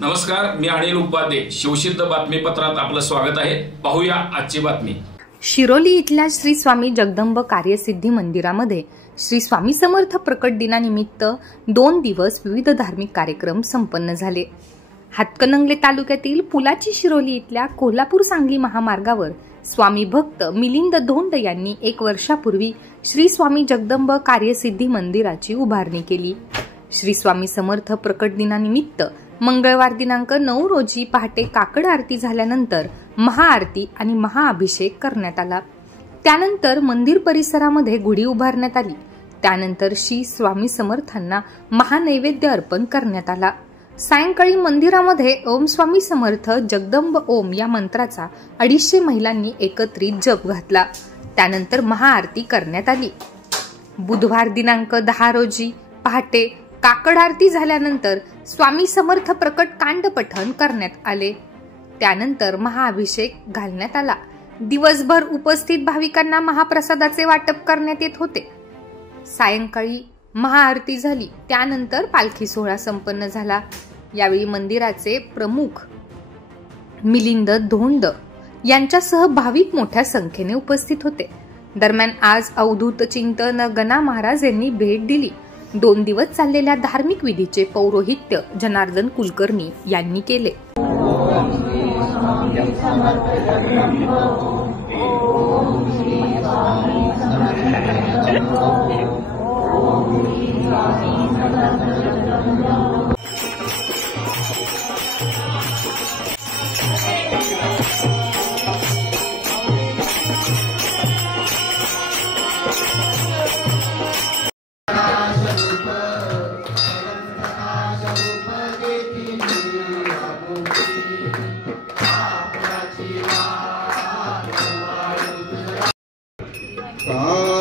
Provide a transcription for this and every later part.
नमस्कार, मी अनिल उपाध्ये. शिवसिद्ध बातमीपत्रात आपलं स्वागत आहे. पाहूया आजची बातमी. शिरोली इथल्या श्री स्वामी जगदंब कार्यसिद्धी मंदिरामध्ये श्री स्वामी समर्थ प्रकट दिनानिमित्त 2 दिवस विविध धार्मिक कार्यक्रम संपन्न झाले. हातकणंगले तालुक्यातील पुलाची शिरोली इथल्या कोल्हापूर सांगली महामार्गावर स्वामी भक्त मिलिंद धोंड यांनी 1 वर्षापूर्वी श्री स्वामी जगदंब कार्यसिद्धी मंदिराची उभारणी केली. श्री स्वामी समर्थ प्रकट दिनानिमित्त मंगळवार दिनांक 9 रोजी पहाटे काकड आरती झाल्यानंतर महाआरती आणि महाअभिषेक करण्यात आला. त्यानंतर मंदिर परिसरामध्ये गुढी उभारण्यात आली. त्यानंतर श्री स्वामी समर्थांना महानैवेद्य अर्पण करण्यात आला. सायंकाळी मंदिरामध्ये ओम स्वामी समर्थ जगदंब ओम या मंत्राचा 250 महिलांनी एकत्रित जप घातला. त्यानंतर महाआरती करण्यात आली. बुधवार दिनांक 10 रोजी पहाटे काकड आरती झाल्यानंतर स्वामी समर्थ प्रकट कांड पठण करण्यात आले. त्यानंतर महाअभिषेक घालण्यात आला. दिवसभर उपस्थित भाविकांना महाप्रसादाचे वाटप करण्यात येत होते. सायंकाळी महाआरती झाली. त्यानंतर पालखी सोहळा संपन्न झाला. यावेळी मंदिराचे प्रमुख मिलिंद धोंड यांच्यासह भाविक मोठ्या संख्येने उपस्थित होते. दरम्यान आज अवधूत चिंतन गणा महाराज यांनी भेट दिली. 2 दिवस चाललेल्या धार्मिक विधीचे पौरोहित्य जनार्दन कुलकर्णी यांनी केले.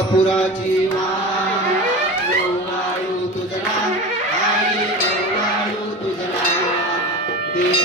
पुराची वाळू तुझला आई वाळू तुझला देव